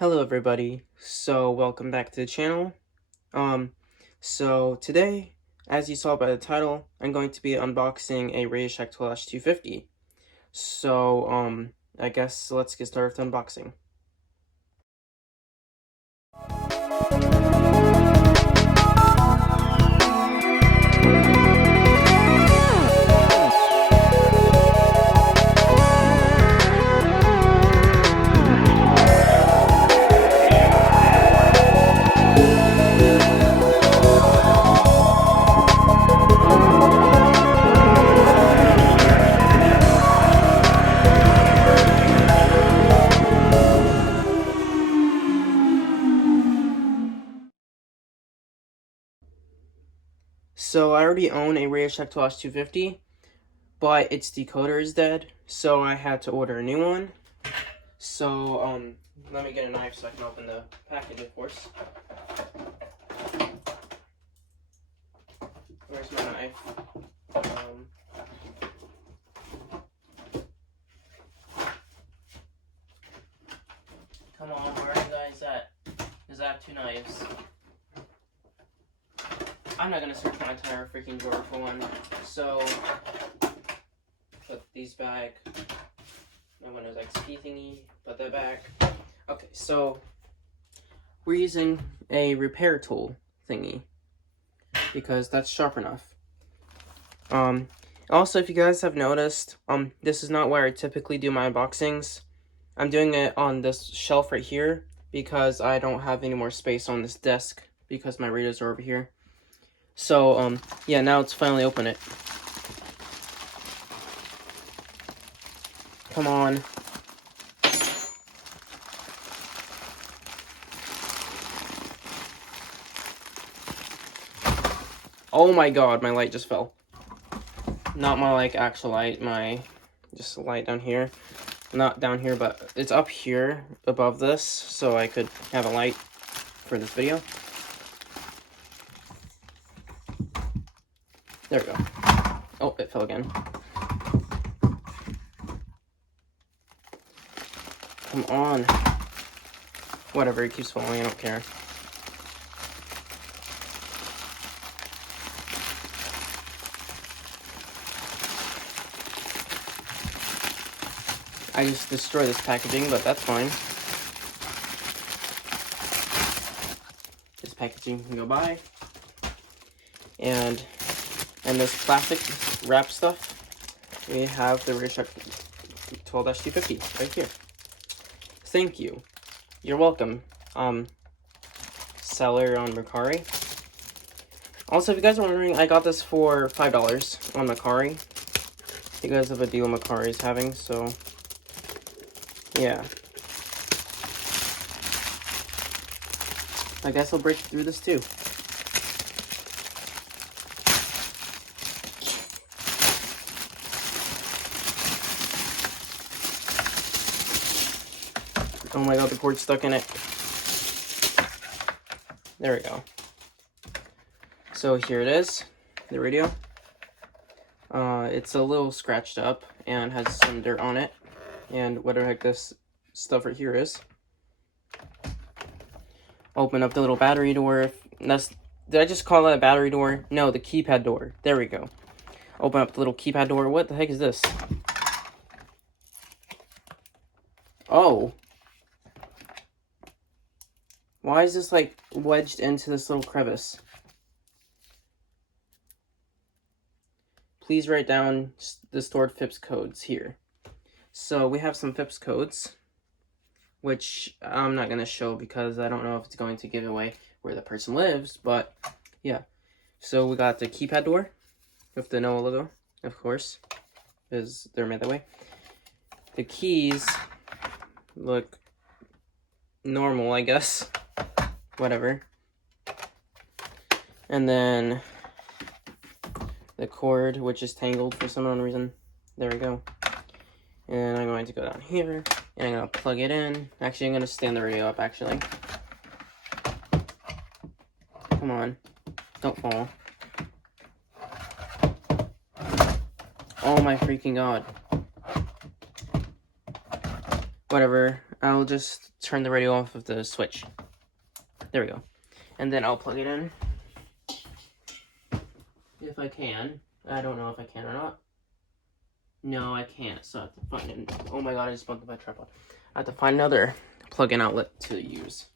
Hello everybody, so welcome back to the channel. So today, as you saw by the title, I'm going to be unboxing a RadioShack 12-250. So, I guess let's get started with the unboxing. So I already own a RadioShack 12-250, but its decoder is dead, so I had to order a new one. So, let me get a knife so I can open the package, of course. Where's my knife? Come on, where are you guys at? Because I have two knives. I'm not gonna search my entire freaking drawer for one. So, put these back. My Windows XP thingy, put that back. Okay, so we're using a repair tool thingy because that's sharp enough. Also, if you guys have noticed, this is not where I typically do my unboxings. I'm doing it on this shelf right here because I don't have any more space on this desk because my radios are over here. So, yeah, now let's finally open it. Come on. Oh my god, my light just fell. Not my, like, actual light, my just light down here. Not down here, but it's up here above this, so I could have a light for this video. There we go. Oh, it fell again. Come on. Whatever, it keeps falling, I don't care. I just destroyed this packaging, but that's fine. This packaging can go by. And this plastic wrap stuff, we have the RadioShack 12-250 right here. Thank you. You're welcome, seller on Mercari. Also, if you guys are wondering, I got this for $5 on Mercari. You guys have a deal Mercari is having, so yeah. I guess I'll break through this too. Oh my god, the cord's stuck in it. There we go. So here it is, the radio. It's a little scratched up and has some dirt on it. And whatever heck this stuff right here is. Open up the little battery door. Did I just call that a battery door? No, the keypad door. There we go. Open up the little keypad door. What the heck is this? Oh. Why is this, like, wedged into this little crevice? Please write down the stored FIPS codes here. So we have some FIPS codes, which I'm not going to show because I don't know if it's going to give away where the person lives, but yeah. So we got the keypad door with the NOAA logo, of course, because they're made that way. The keys look normal, I guess. Whatever. And then the cord, which is tangled for some unknown reason. There we go. And I'm going to go down here, and I'm going to plug it in. Actually, I'm going to stand the radio up, actually. Come on. Don't fall. Oh my freaking god. Whatever. I'll just turn the radio off of the switch. There we go. And then I'll plug it in. If I can. I don't know if I can or not. No, I can't, so I have to find it. Oh my god, I just bumped my tripod. I have to find another plug-in outlet to use.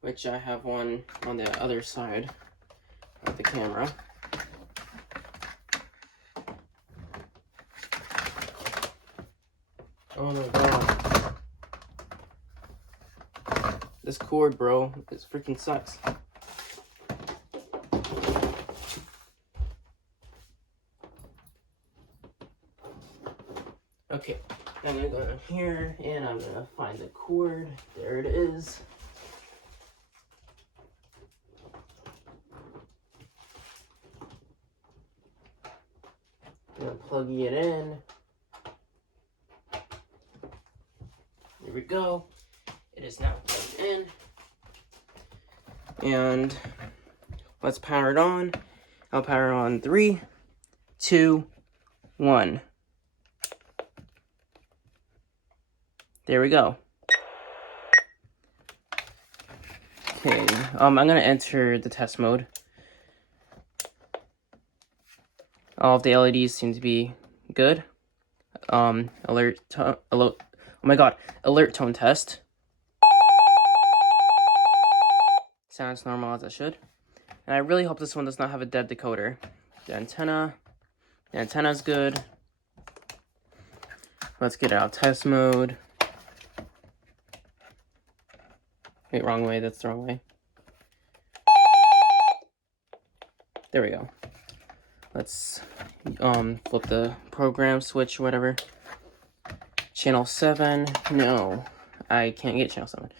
Which I have one on the other side of the camera. Oh my god. This cord, bro, it freaking sucks. Okay, I'm gonna go in here and I'm gonna find the cord. There it is. I'm gonna plug it in. Here we go. It is now plugged in. And let's power it on. I'll power it on 3, 2, 1. There we go. Okay, I'm gonna enter the test mode. All of the LEDs seem to be good. Alert, oh my god, alert tone test. Sounds normal as it should. And I really hope this one does not have a dead decoder. The antenna's good. Let's get out test mode. Wait, wrong way, that's the wrong way. There we go. Let's flip the program switch, whatever. Channel 7, no. I can't get channel 7.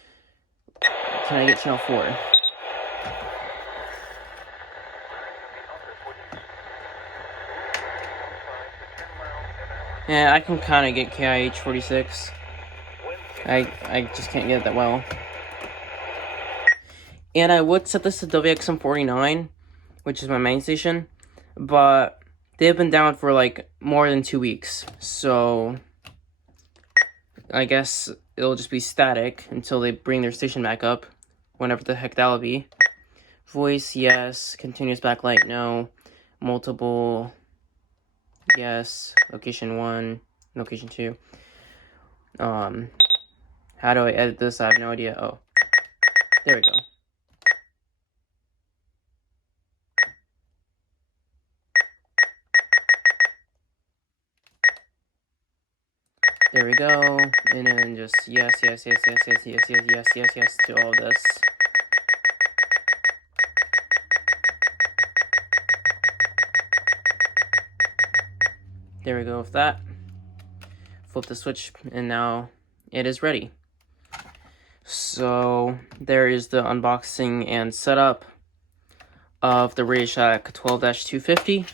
Can I get channel 4? Yeah, I can kind of get KIH 46. I just can't get it that well. And I would set this to WXM 49, which is my main station, but they've been down for like more than 2 weeks, so I guess it'll just be static until they bring their station back up, whenever the heck that'll be. Voice, yes. Continuous backlight, no. Multiple, yes. Location 1, location 2. How do I edit this? I have no idea. Oh, there we go. There we go, and then just yes to all of this. There we go with that. Flip the switch, and now it is ready. So there is the unboxing and setup of the RadioShack 12-250.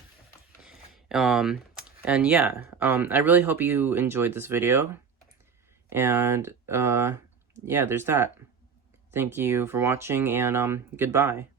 And yeah, I really hope you enjoyed this video, and yeah, there's that. Thank you for watching, and goodbye.